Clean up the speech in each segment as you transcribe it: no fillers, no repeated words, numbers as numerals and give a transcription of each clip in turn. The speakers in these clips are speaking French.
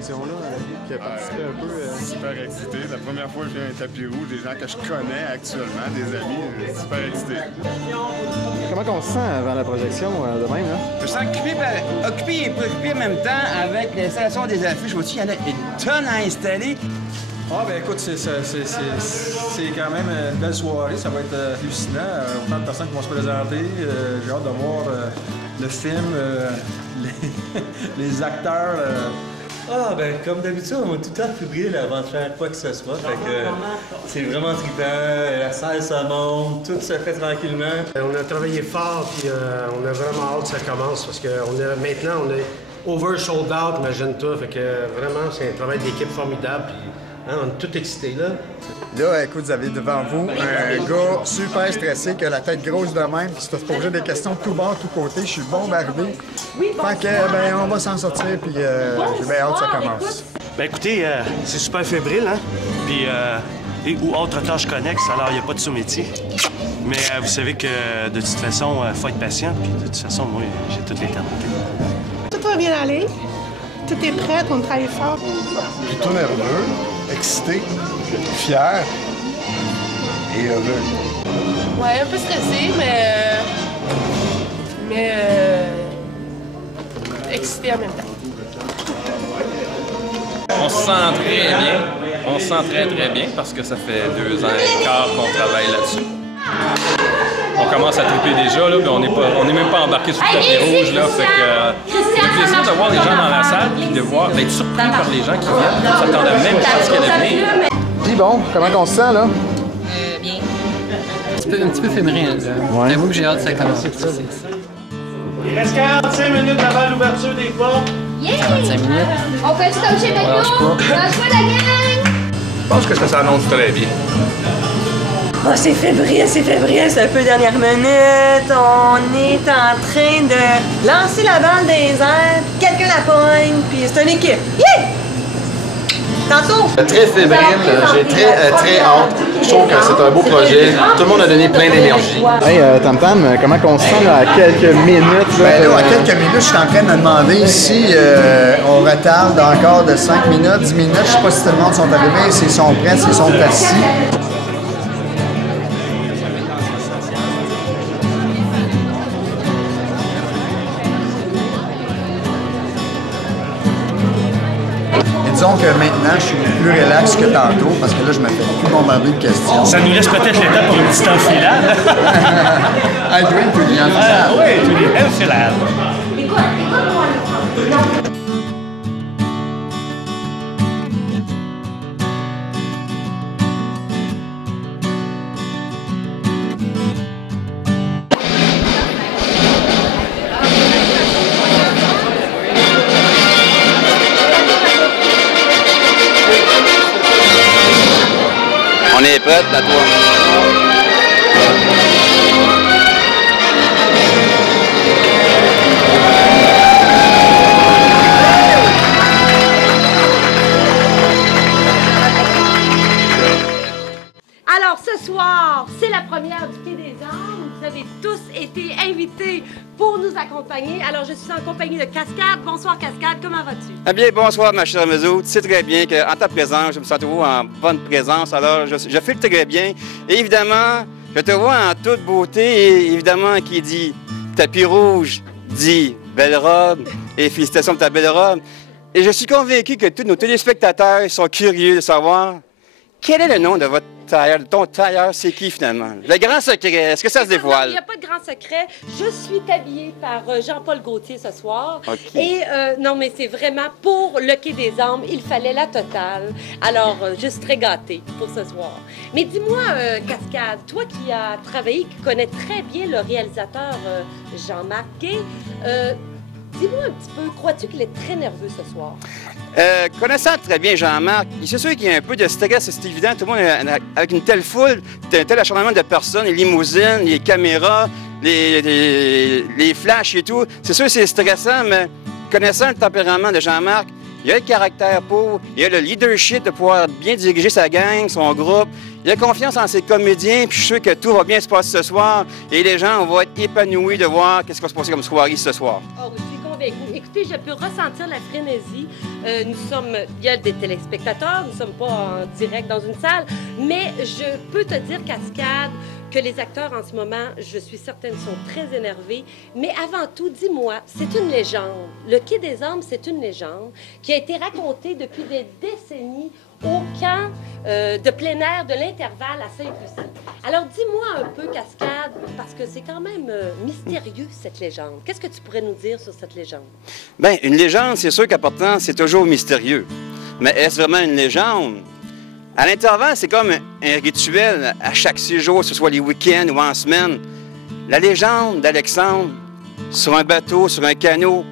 projection-là, qui a participé un peu. Super excité. La première fois que je viens à un tapis rouge, des gens que je connais actuellement, des amis, super excité. Comment on se sent avant la projection de même? Là? Je me sens occupé et préoccupé en même temps avec l'installation des affiches aussi. Il y en a une tonne à installer. Ah, ben écoute, c'est quand même une belle soirée. Ça va être hallucinant. Autant de personnes qui vont se présenter. J'ai hâte de voir le film, les acteurs. Ah, ben comme d'habitude, on est tout le temps fébrile avant de faire quoi que ce soit. Fait que c'est vraiment trippant. La salle, ça monte, tout se fait tranquillement. On a travaillé fort, puis on a vraiment hâte que ça commence parce que maintenant, on est over sold out, imagine-toi. Fait que vraiment, c'est un travail d'équipe formidable. Puis, on est tout excités, là. Là, écoute, vous avez devant vous un gars super stressé qui a la tête grosse de même, qui se fait poser des questions de tout bord, tout côté. Je suis bombardé. Fait que, ben, on va s'en sortir, puis j'ai bien hâte que ça commence. Ben écoutez, c'est super fébrile, hein? Puis, ou autre tâche connexe, alors il n'y a pas de sous-métier. Mais vous savez que, de toute façon, il faut être patient, puis de toute façon, moi, j'ai toute l'éternité. Tout va bien aller. Tout est prêt, on travaille fort. Je suis tout nerveux, excité, fier et heureux. Ouais, un peu stressé, mais excité en même temps. On se sent très bien. On se sent très bien parce que ça fait 2 ans et quart qu'on travaille là-dessus. On commence à triper déjà, là, mais on n'est même pas embarqué sur le tapis rouge. Là, fait que, c'est le plaisir de voir les gens dans la salle et d'être surpris par les gens qui viennent. On s'attendait même pas à ce qu'elle allait venir. Puis bon, comment on se sent là? Bien. Un petit peu fébrile. Ouais. J'avoue que j'ai hâte que ça commence. Il reste 45 minutes avant l'ouverture des portes. Yeah! 45 minutes. On fait du toucher avec nous. Lâche-moi la gang! Je pense que ça s'annonce très bien. Oh, c'est fébrile, c'est un peu dernière minute. On est en train de lancer la balle dans les airs, puis quelqu'un la pogne, puis c'est une équipe. Yeah! Tantôt! Très fébrile, j'ai très hâte. Je trouve que c'est un beau projet. Tout le monde a donné plein d'énergie. Hey, Tam Tam, comment on se sent là, à quelques minutes? Ben là, à quelques minutes, je suis en train de me demander si on retarde encore de 5 minutes, 10 minutes. Je sais pas si tout le monde sont arrivés, s'ils sont prêts, s'ils sont assis. Disons que maintenant, je suis plus relax que tantôt parce que là, je me fais plus bombarder de questions. Ça nous laisse peut-être le temps pour une petite enfilade. I drink to the enfilade. Oui, to the enfilade. On est prêts, là, toi. Alors, ce soir, c'est la première du Quai des Ormes. Vous avez tous été invités pour nous accompagner. Alors, je suis en compagnie de Cascade. Bonsoir, Cascade. Comment vas-tu? Eh bien, bonsoir, ma chère Maison. Tu sais très bien qu'en ta présence, je me sens toujours en bonne présence. Alors, je file très bien. Et évidemment, je te vois en toute beauté. Et évidemment, qui dit tapis rouge, dit belle robe. Et félicitations pour ta belle robe. Et je suis convaincu que tous nos téléspectateurs sont curieux de savoir quel est le nom de votre tailleur, de ton tailleur, c'est qui finalement? Le grand secret, est-ce que ça se dévoile? Il n'y a pas de grand secret. Je suis habillée par Jean-Paul Gaultier ce soir. Okay. Et non, mais c'est vraiment pour le Quai des Ormes, il fallait la totale. Alors, je suis très gâtée pour ce soir. Mais dis-moi, Cascade, toi qui as travaillé, qui connais très bien le réalisateur Jean-Marc Gay, dis-moi un petit peu, crois-tu qu'il est très nerveux ce soir? Connaissant très bien Jean-Marc, c'est sûr qu'il y a un peu de stress, c'est évident. Tout le monde, avec une telle foule, un tel acharnement de personnes, les limousines, les caméras, les flashs et tout, c'est sûr que c'est stressant, mais connaissant le tempérament de Jean-Marc, il a le caractère pour, il a le leadership de pouvoir bien diriger sa gang, son groupe. Il a confiance en ses comédiens, puis je suis sûr que tout va bien se passer ce soir et les gens vont être épanouis de voir qu'est-ce qui va se passer comme soirée ce soir. Oh oui, je suis convaincue. écoutez, je peux ressentir la frénésie. Il y a des téléspectateurs, nous ne sommes pas en direct dans une salle, mais je peux te dire, Cascade, que les acteurs en ce moment, je suis certaine, sont très énervés. Mais avant tout, dis-moi, c'est une légende. Le Quai des Ormes, c'est une légende qui a été racontée depuis des décennies au camp de plein air de l'Intervalle à Saint-Lucie. Alors, dis-moi un peu, Cascade, parce que c'est quand même mystérieux, cette légende. Qu'est-ce que tu pourrais nous dire sur cette légende? Bien, une légende, c'est sûr qu'à pourtant, c'est toujours mystérieux. Mais est-ce vraiment une légende? À l'Intervalle, c'est comme un rituel à chaque 6 jours, que ce soit les week-ends ou en semaine. La légende d'Alexandre, sur un bateau, sur un canot,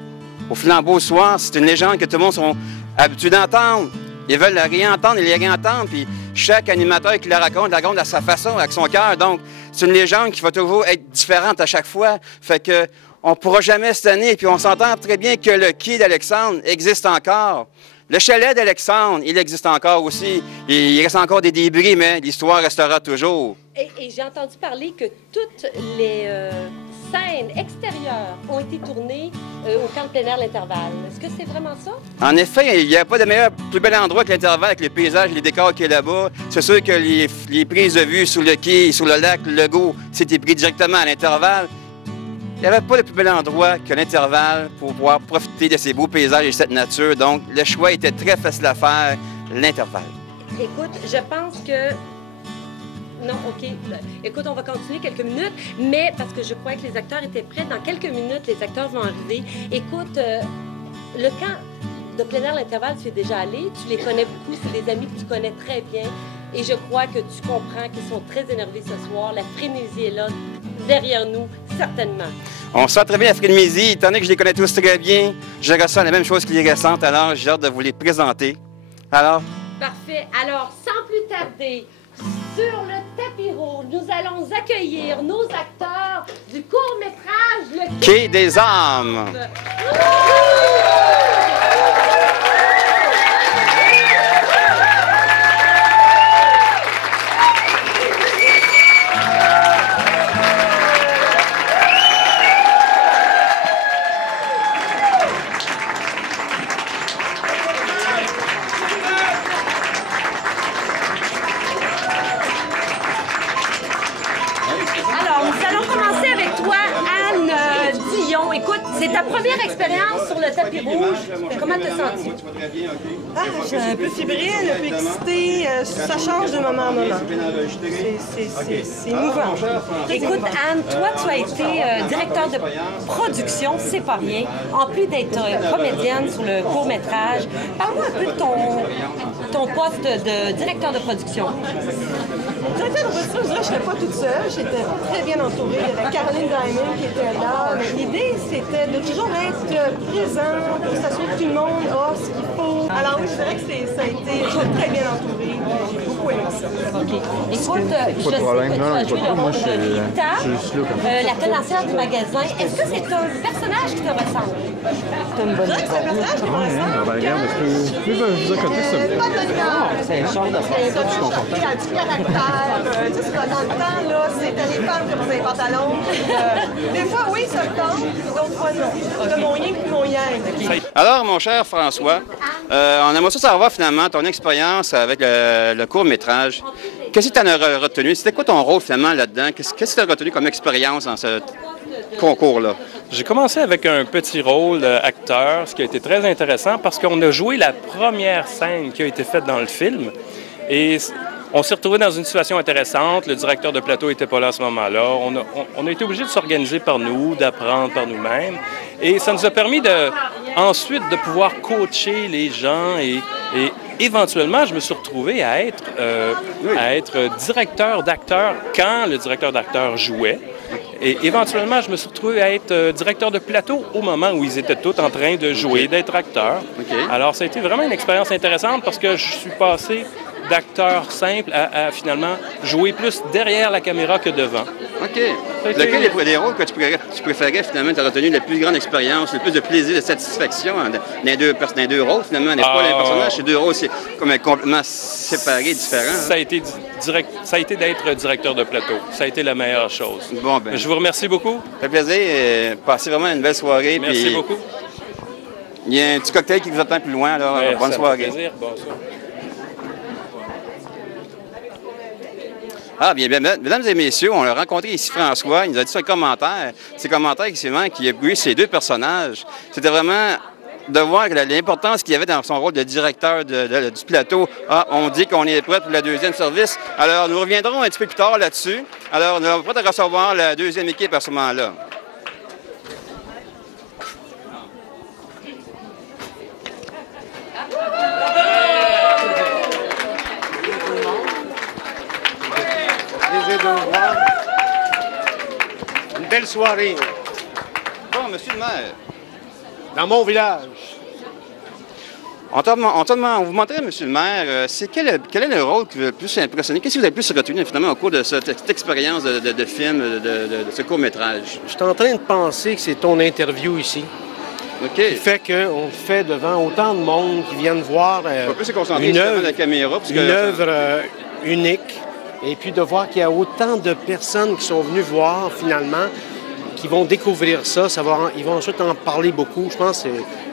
au flambeau soir, c'est une légende que tout le monde sont habitués d'entendre. Ils veulent la réentendre et les réentendre, puis chaque animateur qui la raconte à sa façon, avec son cœur. Donc, c'est une légende qui va toujours être différente à chaque fois. Fait que on ne pourra jamais cette année, puis on s'entend très bien que le quai d'Alexandre existe encore. Le chalet d'Alexandre, il existe encore aussi. Il reste encore des débris, mais l'histoire restera toujours. Et j'ai entendu parler que toutes les scènes extérieures ont été tournées au camp de plein air l'Intervalle. Est-ce que c'est vraiment ça? En effet, il n'y a pas de meilleur, plus bel endroit que l'Intervalle avec les paysages, les décors qu'il y a là-bas. C'est sûr que les prises de vue sur le quai, sur le lac, le Legault, c'était pris directement à l'Intervalle. Il n'y avait pas de plus bel endroit que l'Intervalle pour pouvoir profiter de ces beaux paysages et de cette nature. Donc, le choix était très facile à faire, l'Intervalle. Écoute, je pense que... Non, OK. Écoute, on va continuer quelques minutes, mais parce que je crois que les acteurs étaient prêts. Dans quelques minutes, les acteurs vont arriver. Écoute, le camp de plein air l'Intervalle, tu es déjà allé. Tu les connais beaucoup. C'est des amis que tu connais très bien. Et je crois que tu comprends qu'ils sont très énervés ce soir. La frénésie est là, derrière nous, certainement. On sent très bien la frénésie. Étant donné que je les connais tous très bien, je ressens la même chose qu'ils ressentent. Alors, j'ai hâte de vous les présenter. Alors? Parfait. Alors, sans plus tarder, sur le tapis rouge, nous allons accueillir nos acteurs du court-métrage Le Quai des Ormes. C'est ta première expérience sur le tapis rouge. Comment te sens-tu? Je suis un peu fébrile, un peu excitée. Ça change de moment à moment. C'est émouvant. Écoute, Anne, toi, tu as été directeur de production, c'est pas rien. En plus d'être comédienne sur le court-métrage, parle-moi un peu de ton poste de directeur de production. Directeur de production, je dirais que je n'étais pas toute seule. J'étais très bien entourée. Il y avait Caroline Diamond qui était là. Mais l'idée, c'était de toujours être présent pour s'assurer que tout le monde a ce qu'il faut. Alors, je dirais que ça a été très bien entouré. J'ai beaucoup aimé ça. OK. Écoute, je sais que tu as joué le rôle de Rita, la tenancière du magasin. Est-ce que c'est un personnage qui te ressemble? C'est une bonne histoire. C'est un personnage qui me ressemble. Regarde, est-ce que vous pouvez vous accoter ça? Pas de nuance. C'est un genre de il y a du caractère. Tu sais, dans le temps, là, c'était les femmes qui faisaient les pantalons. Des fois, oui, ça le tente. D'autres fois, non. De mon yin puis mon yang. Alors, mon cher François, on aimerait ça savoir finalement ton expérience avec le court-métrage. Qu'est-ce que tu en as retenu? C'était quoi ton rôle finalement là-dedans? Qu'est-ce que tu as retenu comme expérience dans ce concours-là? J'ai commencé avec un petit rôle d'acteur, ce qui a été très intéressant parce qu'on a joué la première scène qui a été faite dans le film. Et on s'est retrouvé dans une situation intéressante. Le directeur de plateau n'était pas là à ce moment-là. On a été obligé de s'organiser par nous, d'apprendre par nous-mêmes. Et ça nous a permis ensuite de pouvoir coacher les gens et éventuellement, je me suis retrouvé à être directeur d'acteur quand le directeur d'acteur jouait. Et éventuellement, je me suis retrouvé à être directeur de plateau au moment où ils étaient tous en train de jouer, d'être acteurs. Alors, ça a été vraiment une expérience intéressante parce que je suis passé d'acteur simple à finalement jouer plus derrière la caméra que devant. OK. Lequel des rôles que tu préférais finalement, tu as retenu la plus grande expérience, le plus de plaisir, de satisfaction dans les deux rôles finalement, n'est-ce pas? Les personnages, ces deux rôles, c'est comme complètement séparés, différents. Ça a été d'être directeur de plateau. Ça a été la meilleure chose. Bon, ben. Je vous remercie beaucoup. Ça fait plaisir. Passez vraiment une belle soirée. Merci beaucoup. Il y a un petit cocktail qui vous attend plus loin, alors Ouais, bonne ça soirée. me fait plaisir. Bonsoir. Ah, bien, mesdames et messieurs, on a rencontré ici François. Il nous a dit ses commentaires qui a pris ces deux personnages. C'était vraiment de voir l'importance qu'il y avait dans son rôle de directeur du plateau. Ah, on dit qu'on est prêt pour le deuxième service. Alors, nous reviendrons un petit peu plus tard là-dessus. Alors, nous sommes prêts à recevoir la deuxième équipe à ce moment-là. Une belle soirée. Bon, monsieur le maire. Dans mon village. On vous montrait, monsieur le maire, quel est le rôle qui vous a le plus impressionné? Qu'est-ce que vous avez le plus retenu finalement au cours de cette expérience de film, de ce court-métrage? Je suis en train de penser que c'est ton interview ici. OK. Qui fait qu'on le fait devant autant de monde qui viennent voir une œuvre unique. Et puis de voir qu'il y a autant de personnes qui sont venues voir finalement, qui vont découvrir ça, ils vont ensuite en parler beaucoup. Je pense que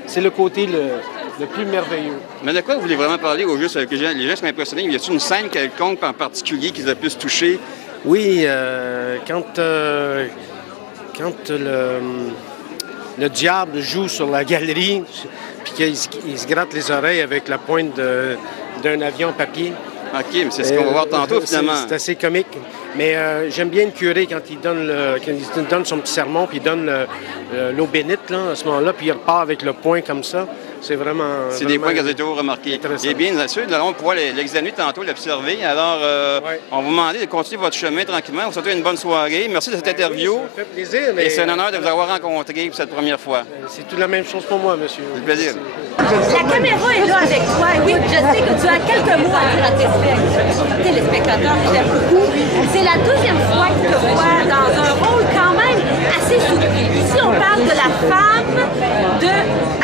c'est le côté le plus merveilleux. Mais de quoi vous voulez vraiment parler au juste que les gens sont impressionnés? Y a-t-il une scène quelconque en particulier qui vous a le plus touché? Oui, quand le diable joue sur la galerie, puis qu'il se gratte les oreilles avec la pointe d'un avion papier. OK, mais c'est ce qu'on va voir tantôt, finalement. C'est assez comique. Mais j'aime bien le curé quand il donne son petit sermon, puis il donne l'eau bénite, là, à ce moment-là, puis il repart avec le poing comme ça. C'est vraiment... C'est des points que vous avez toujours remarqués. Et bien sûr, nous allons pouvoir l'examiner tantôt, l'observer. Alors, on va vous demander de continuer votre chemin tranquillement. Vous souhaitez une bonne soirée. Merci de cette interview. Ça fait plaisir. Mais... Et c'est un honneur de vous avoir rencontré pour cette première fois. C'est tout la même chose pour moi, monsieur. C'est plaisir. La caméra est là avec toi. Écoute, je sais que tu as quelques mots à dire à tes téléspectateurs qui t'aiment beaucoup. C'est la deuxième fois que tu te vois dans un rôle quand même assez soutenu. Ici, on parle de la femme de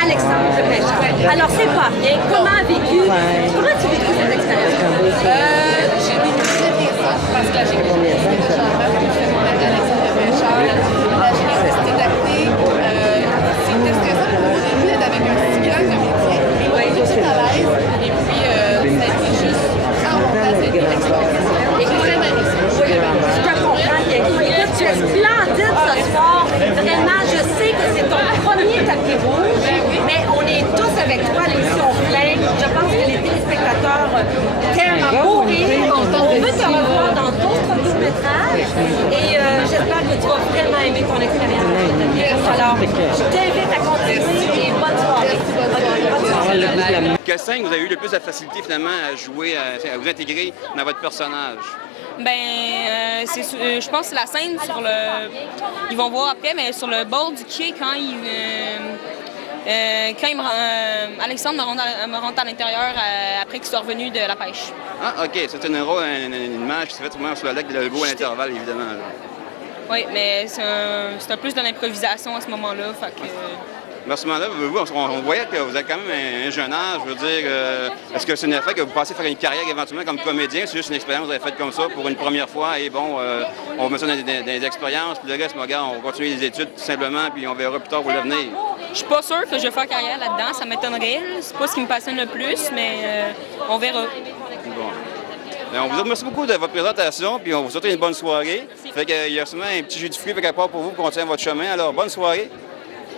Alexandre le Pêcheur. Alors, c'est pas rien. Comment tu as vécu cette expérience? J'ai vécu très bien ça parce que j'ai commencé de changement puis je fais mon ami Alexandre le Pêcheur. La générosité d'acter, c'était stressant pour moi au début d'être avec un si grand comédien. Mais moi, tout de suite à l'aise. Et puis, ça a été juste sans montage, ça a été l'expérience. Et vraiment aimé ça. Je te comprends, écoute, tu es splendide ce soir. Vraiment, je sais que c'est ton premier tapis rouge, mais on est tous avec toi, l'émission pleine. Je pense que les téléspectateurs t'aiment à mourir. On veut te revoir dans d'autres courts-métrages et j'espère que tu vas vraiment aimer ton expérience. Alors, je t'invite à continuer et bonne soirée. Quelle scène vous avez eu le plus de facilité finalement à jouer, à vous intégrer dans votre personnage? Je pense que c'est la scène sur le... Ils vont voir après, mais sur le bord du quai, quand Alexandre me rentre à l'intérieur après qu'il soit revenu de la pêche. Ah, OK. C'était une image qui s'est faite sur le lac de Legault à l'intervalle, évidemment. Oui, mais c'était plus de l'improvisation à ce moment-là. À ce moment-là, on voyait que vous avez quand même un jeune âge. Je veux dire, est-ce que c'est une affaire que vous pensez faire une carrière éventuellement comme comédien? C'est juste une expérience que vous avez faite comme ça pour une première fois et bon, on met ça dans des expériences, puis le reste, regarde, on va continuer les études tout simplement, puis on verra plus tard pour l'avenir. Je suis pas sûre que je vais faire carrière là-dedans, ça m'étonnerait. C'est pas ce qui me passionne le plus, mais on verra. Bon. On vous remercie beaucoup de votre présentation, puis on vous souhaite une bonne soirée. Fait qu'il y a sûrement un petit jus de fruits quelque part pour vous pour continuer votre chemin. Alors, bonne soirée.